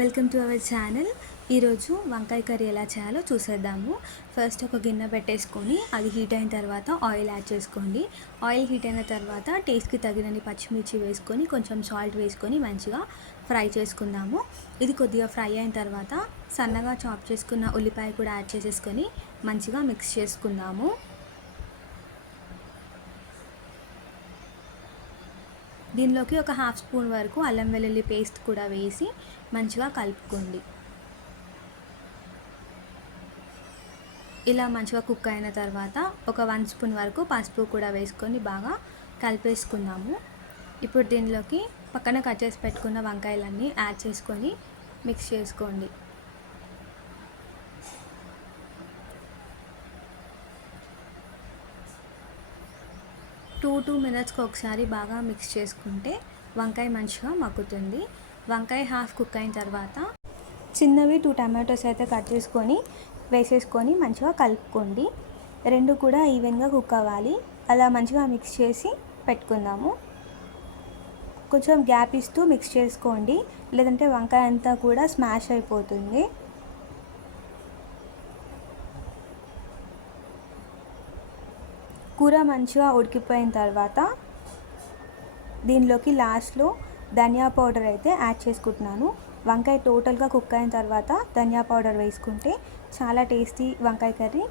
Welcome to our channel. ఈరోజు వంకాయ curry ఎలా చేయాలో చూసేద్దాము. ఫస్ట్ ఒక గిన్నె పెట్టేసుకొని అది హీట్ అయిన తర్వాత ఆయిల్ యాడ్ చేసుకోండి. ఆయిల్ హీట్ అయిన తర్వాత టేస్ట్కి తగినన్ని పచ్చిమిర్చి వేసుకొని కొంచెం సాల్ట్ వేసుకొని మంచిగా ఫ్రై చేసుకుందాము. ఇది కొద్దిగా ఫ్రై అయిన తర్వాత సన్నగా చాప్ చేసుకున్న ఉల్లిపాయ కూడా యాడ్ చేసేసుకొని మంచిగా మిక్స్ చేసుకుందాము. దీనిలోకి ఒక హాఫ్ స్పూన్ వరకు అల్లం వెల్లుల్లి పేస్ట్ కూడా వేసి మంచిగా కలుపుకోండి. ఇలా మంచిగా కుక్ అయిన తర్వాత ఒక 1 స్పూన్ వరకు పసుపు కూడా వేసుకొని బాగా కలిపేసుకుందాము. ఇప్పుడు దీనిలోకి పక్కన కట్ చేసి పెట్టుకున్న వంకాయలన్నీ యాడ్ చేసుకొని మిక్స్ చేసుకోండి. టూ మినిట్స్కి ఒకసారి బాగా మిక్స్ చేసుకుంటే వంకాయ మంచిగా మగ్గుతుంది. వంకాయ హాఫ్ కుక్ అయిన తర్వాత చిన్నవి 2 టమాటోస్ అయితే కట్ చేసుకొని వేసేసుకొని మంచిగా కలుపుకోండి. రెండు కూడా ఈవెన్గా కుక్ అవ్వాలి. అలా మంచిగా మిక్స్ చేసి పెట్టుకుందాము. కొంచెం గ్యాప్ ఇస్తూ మిక్స్ చేసుకోండి, లేదంటే వంకాయ అంతా కూడా స్మాష్ అయిపోతుంది. కూర మంచిగా ఉడికిపోయిన తర్వాత దీనిలోకి లాస్ట్లో ధనియా పౌడర్ అయితే యాడ్ చేసుకుంటున్నాను. వంకాయ టోటల్గా కుక్ అయిన తర్వాత ధనియా పౌడర్ వేసుకుంటే చాలా టేస్టీ వంకాయ కర్రీ